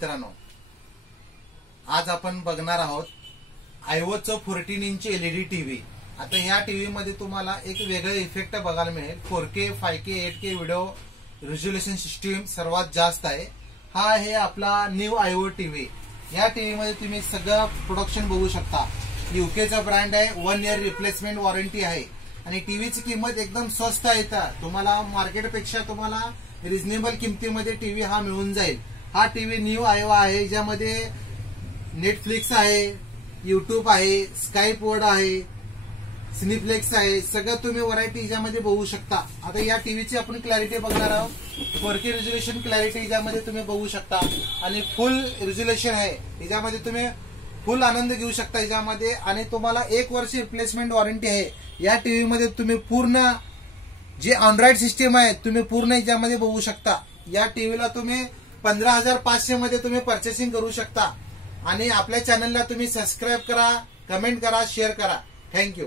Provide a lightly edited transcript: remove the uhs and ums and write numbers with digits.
मित्रांनो, आज आपण बघणार आहोत आयओचं 14 इंच एलईडी टीव्ही। आता ह्या टीव्ही मध्ये तुम्हाला एक वेगळं इफेक्ट बघायला मिळेल। 4K 5K 8K video resolution system सर्वात जास्त आहे। हा आहे आपला न्यू आयओ टीव्ही। या टीव्ही मध्ये तुम्ही सगळं प्रोडक्शन बघू शकता। यूकेचा ब्रँड आहे, 1 इयर रिप्लेसमेंट वॉरंटी आहे आणि टीव्हीची किंमत एकदम स्वस्त आहे। तुम्हाला मार्केटपेक्षा तुम्हाला रिझनेबल किमतीमध्ये टीव्ही हा मिळून जाईल। हा टीव्ही न्यू आयओ आहे, ज्यामध्ये नेटफ्लिक्स आहे, यूट्यूब आहे, स्काईप वर्ड आहे, सिनेप्लेक्स आहे, सगळं तुम्ही व्हरायटी ज्यामध्ये बघू शकता। आता या टीव्हीची आपण क्लॅरिटी बघणार आहोत। 4K रिझोल्यूशन क्लॅरिटी ज्यामध्ये तुम्ही बघू शकता आणि फुल रिझोल्यूशन आहे, याच्यामध्ये तुम्ही फुल आनंद घेऊ शकता याच्यामध्ये। आणि तुम्हाला 1 वर्ष रिप्लेसमेंट वॉरंटी आहे। या टीव्ही मध्ये तुम्ही पूर्ण जे अँड्रॉइड सिस्टीम आहे तुम्ही पूर्ण याच्यामध्ये बघू शकता। या टीव्हीला तुम्ही 15,500 मध्ये तुम्ही परचेसिंग करू शकता। आणि आपल्या चॅनलला तुम्ही सबस्क्राईब करा, कमेंट करा, शेअर करा। थँक्यू।